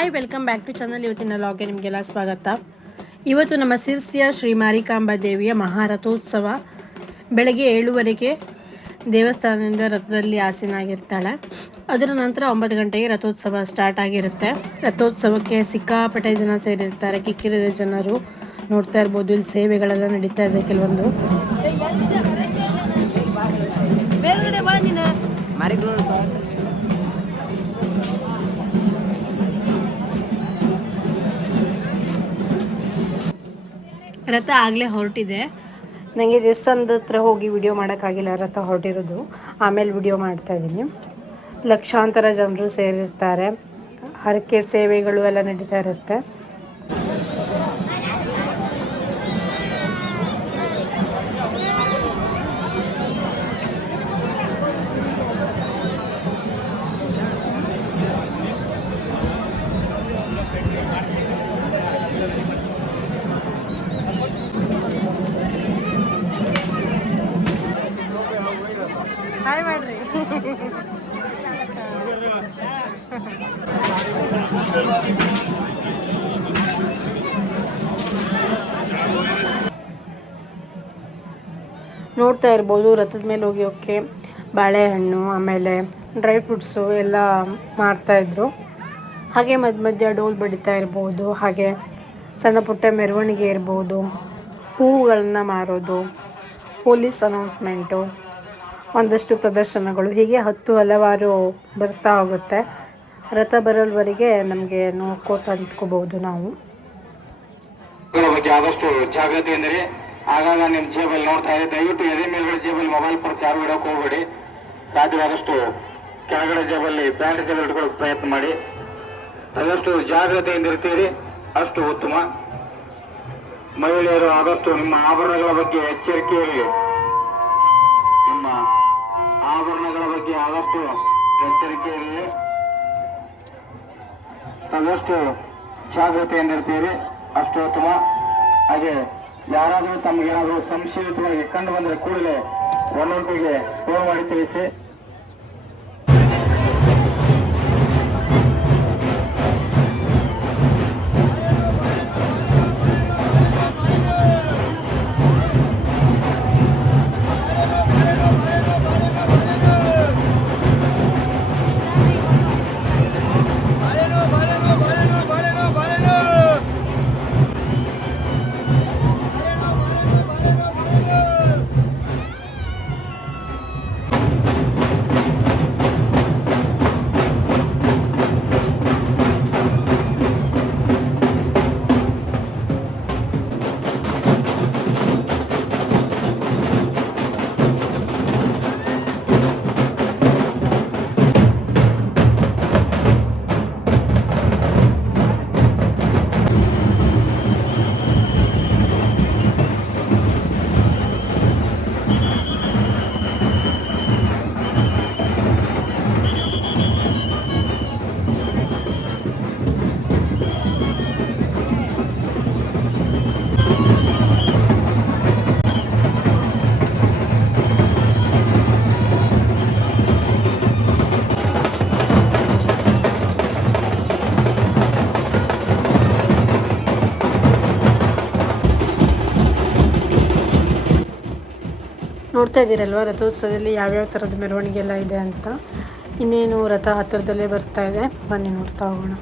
Hi welcome back to channel. ಇವತ್ತಿನ ಲಾಗ್ಗೆ ನಿಮಗೆಲ್ಲ ಸ್ವಾಗತ. ಇವತ್ತು ನಮ್ಮ ಸಿರ್ಸಿಯ ಶ್ರೀ ಮಾರಿಕಾಂಬಾ ದೇವಿಯ ಮಹಾರಥೋತ್ಸವ. ಬೆಳಗ್ಗೆ 7:15ಕ್ಕೆ ದೇವಸ್ಥಾನದಿಂದ ರಥದಲ್ಲಿ ಆಸೀನಾಗಿರ್ತಾಳೆ. ಅದರ ನಂತರ 9 ಗಂಟೆಗೆ ರಥೋತ್ಸವ ಸ್ಟಾರ್ಟ್ ಆಗಿರುತ್ತೆ. ರಥೋತ್ಸವಕ್ಕೆ ಸಿಕ್ಕಾಪಟ್ಟೆ ಜನ ಸೇರಿರ್ತಾರೆ. ಕಿಕ್ಕಿರಿದ ಜನರು ನೋಡ್ತಾ ಇರ್ಬೋದು. ಇಲ್ಲಿ ಸೇವೆಗಳೆಲ್ಲ ನಡೀತಾ ಇದೆ ಕೆಲವೊಂದು. ರಥ ಆಗಲೇ ಹೊರಟಿದೆ. ನನಗೆ ದೇವಸ್ಥಾನದ ಹತ್ರ ಹೋಗಿ ವಿಡಿಯೋ ಮಾಡೋಕ್ಕಾಗಿಲ್ಲ, ರಥ ಹೊರಟಿರೋದು. ಆಮೇಲೆ ವಿಡಿಯೋ ಮಾಡ್ತಾಯಿದ್ದೀನಿ. ಲಕ್ಷಾಂತರ ಜನರು ಸೇರಿರ್ತಾರೆ. ಹರಕೆ ಸೇವೆಗಳು ಎಲ್ಲ ನಡೀತಾ ಇರುತ್ತೆ. ಹಾಯ್ ಮಾಡ್ರಿ. ನೋಡ್ತಾ ಇರ್ಬೋದು, ರಥದ ಮೇಲೆ ಹೋಗೋಕ್ಕೆ ಬಾಳೆಹಣ್ಣು ಆಮೇಲೆ ಡ್ರೈ ಫ್ರೂಟ್ಸು ಎಲ್ಲ ಮಾರ್ತಾಯಿದ್ರು. ಹಾಗೆ ಮಧ್ಯ ಡೋಲ್ ಬಡಿತಾ ಇರ್ಬೋದು. ಹಾಗೆ ಸಣ್ಣ ಪುಟ್ಟ ಮೆರವಣಿಗೆ ಇರ್ಬೋದು, ಹೂವುಗಳನ್ನ ಮಾರೋದು, ಪೊಲೀಸ್ ಅನೌನ್ಸ್ಮೆಂಟು, ಒಂದಷ್ಟು ಪ್ರದರ್ಶನಗಳು, ಹೀಗೆ ಹಲವಾರು ಬರ್ತಾ ಹೋಗುತ್ತೆ. ರಥ ಬರೋಲ್ವರೆಗೆ ನಮಗೆ ನೋಡ್ಕೋತಾ ನಿಂತ್ಕೋಬಹುದು ನಾವು. ಬಗ್ಗೆ ಆದಷ್ಟು ಜಾಗೃತಿ ಎಂದರೆ ಆಗಾಗ ನಿಮ್ಮ ಜೇಬಲ್ಲಿ ನೋಡ್ತಾ ಇದೆ. ದಯವಿಟ್ಟು ಎದೆ ಮೇಲ್ಗಡೆ ಜೇಬಲ್ಲಿ ಮೊಬೈಲ್ ಪರ್ಸ್ ಯಾರು ಇಡೋಕೆ ಹೋಗಬೇಡಿ. ಸಾಧ್ಯವಾದಷ್ಟು ಕೆಳಗಡೆ ಜೇಬಲ್ಲಿ ಪ್ಯಾಂಟ್ ಜೇಬಲ್ಲಿ ಇಟ್ಕೊಳ್ಳೋಕೆ ಪ್ರಯತ್ನ ಮಾಡಿ. ಆದಷ್ಟು ಜಾಗ್ರತೆಯಿಂದ ಇರ್ತೀರಿ, ಅಷ್ಟು ಉತ್ತಮ. ಮಹಿಳೆಯರು ಆದಷ್ಟು ನಿಮ್ಮ ಆಭರಣಗಳ ಬಗ್ಗೆ ಎಚ್ಚರಿಕೆ ಇರಲಿ. ನಿಮ್ಮ ಆಭರಣಗಳ ಬಗ್ಗೆ ಆದಷ್ಟು ಎಚ್ಚರಿಕೆ ಇರಲಿ, ಆದಷ್ಟು ಜಾಗ್ರತೆಯಿಂದ ಇರ್ತೀರಿ, ಅಷ್ಟು ಉತ್ತಮ. ಹಾಗೆ ಯಾರಾದರೂ ತಮಗೇನಾದರೂ ಸಂಶಯಿತವಾಗಿ ಕಂಡು ಬಂದರೆ ಕೂಡಲೇ 112ಗೆ ಫೋನ್ ಮಾಡಿ ತಿಳಿಸಿ. ನೋಡ್ತಾ ಇದ್ದೀರಲ್ವ ರಥೋತ್ಸವದಲ್ಲಿ ಯಾವ್ಯಾವ ಥರದ ಮೆರವಣಿಗೆ ಎಲ್ಲ ಇದೆ ಅಂತ. ಇನ್ನೇನು ರಥ ಹತ್ತಿರದಲ್ಲೇ ಬರ್ತಾ ಇದೆ, ಬನ್ನಿ ನೋಡ್ತಾ ಹೋಗೋಣ.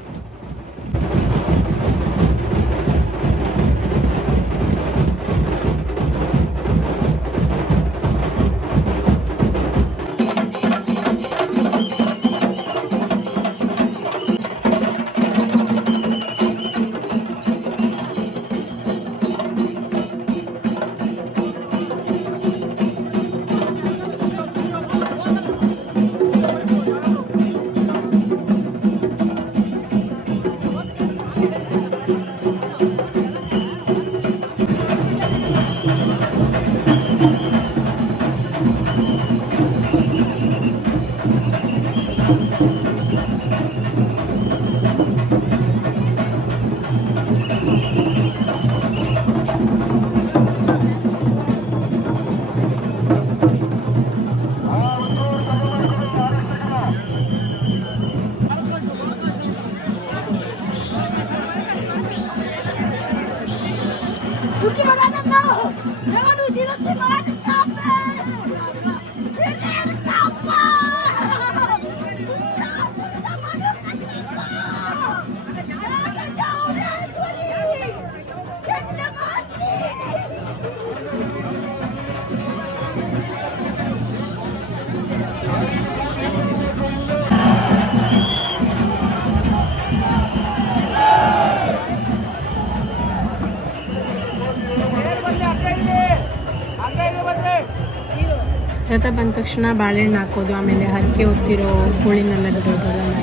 ರಥ ಬಂದ ತಕ್ಷಣ ಬಾಳೆಹಣ್ಣು ಹಾಕೋದು, ಆಮೇಲೆ ಹರಕೆ ಹೊತ್ತಿರೋ ಕೋಳಿನೆಲ್ಲ ಬಿಡೋದೆಲ್ಲ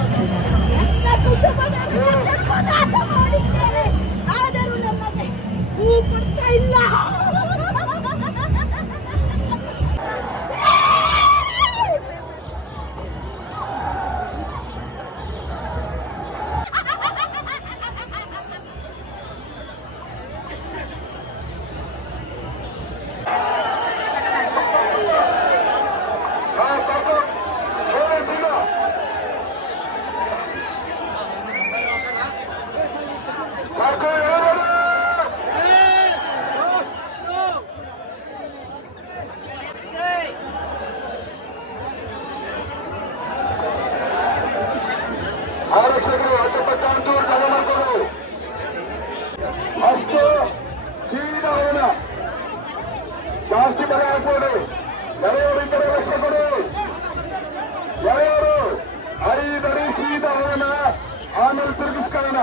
ಆರಕ್ಷಕರು ಅಡ್ಡಪಟ್ಟು ಜನ ಮಾಡ್ತಾರೆ. ಅಷ್ಟು ಸೀದಾ ಅವನ ಜಾಸ್ತಿ ಬಲ ಹಾಕ್ಬೋದು. ಎಳೆಯವರು ಈ ಕಡೆ ರಕ್ಷ ಕೊಡು. ಎಳೆಯವರು 5 ಅಡಿ ಸೀದಾ ಅವನ, ಆಮೇಲೆ ತಿರುಗಿಸ್ಕೊಳ್ಳೋಣ.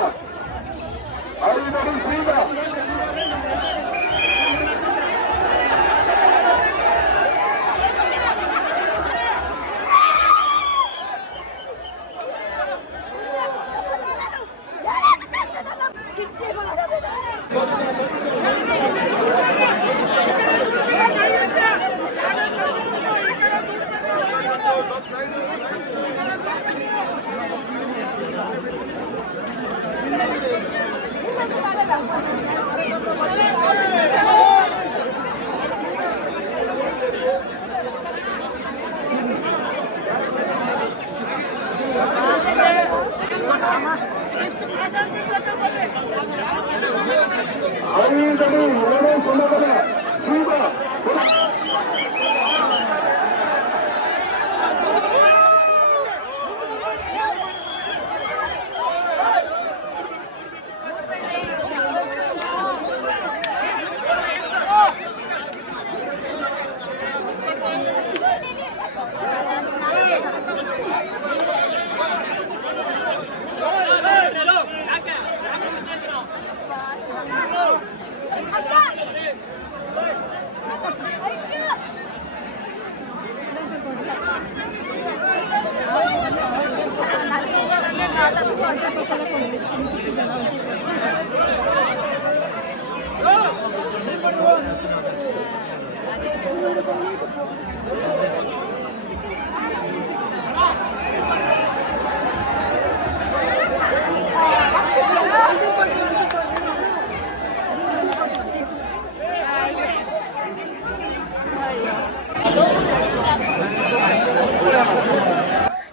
5 ಅಡಿ ಸೀದಾ.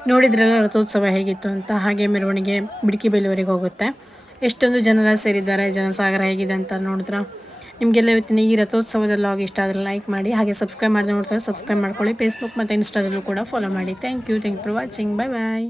ನೋಡಿದ್ರಲ್ಲ ರಥೋತ್ಸವ ಹೇಗಿತ್ತು ಅಂತ. ಹಾಗೆ ಮೆರವಣಿಗೆ ಬಿಡಕಿ ಬೈಲುವರೆಗೆ ಹೋಗುತ್ತೆ. ಎಷ್ಟೊಂದು ಜನರ ಸೇರಿದ್ದಾರೆ, ಜನಸಾಗರ ಹೇಗಿದೆ ಅಂತ ನೋಡಿದ್ರೆ ನಿಮಗೆಲ್ಲ ಇವತ್ತಿನ ಈ ರಥೋತ್ಸವದ ಲಾಗ್ ಇಷ್ಟ ಆದರೆ ಲೈಕ್ ಮಾಡಿ. ಹಾಗೆ ಸಬ್ಸ್ಕ್ರೈಬ್ ಮಾಡಿದ್ರೆ ನೋಡ್ತಾರೆ ಸಬ್ಸ್ಕ್ರೈಬ್ ಮಾಡ್ಕೊಳ್ಳಿ. ಫೇಸ್ಬುಕ್ ಮತ್ತು ಇನ್ಸ್ಟಾದಲ್ಲೂ ಕೂಡ ಫಾಲೋ ಮಾಡಿ. Thank you for watching. Bye bye.